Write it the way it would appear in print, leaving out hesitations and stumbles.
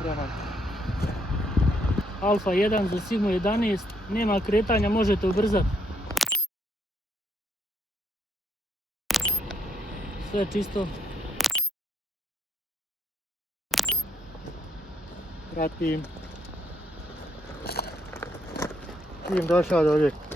spreman. Alfa 1 za Sigmu 11, nema kretanja, možete ubrzati. Sve čisto. Pratim. Tim došao do objekta.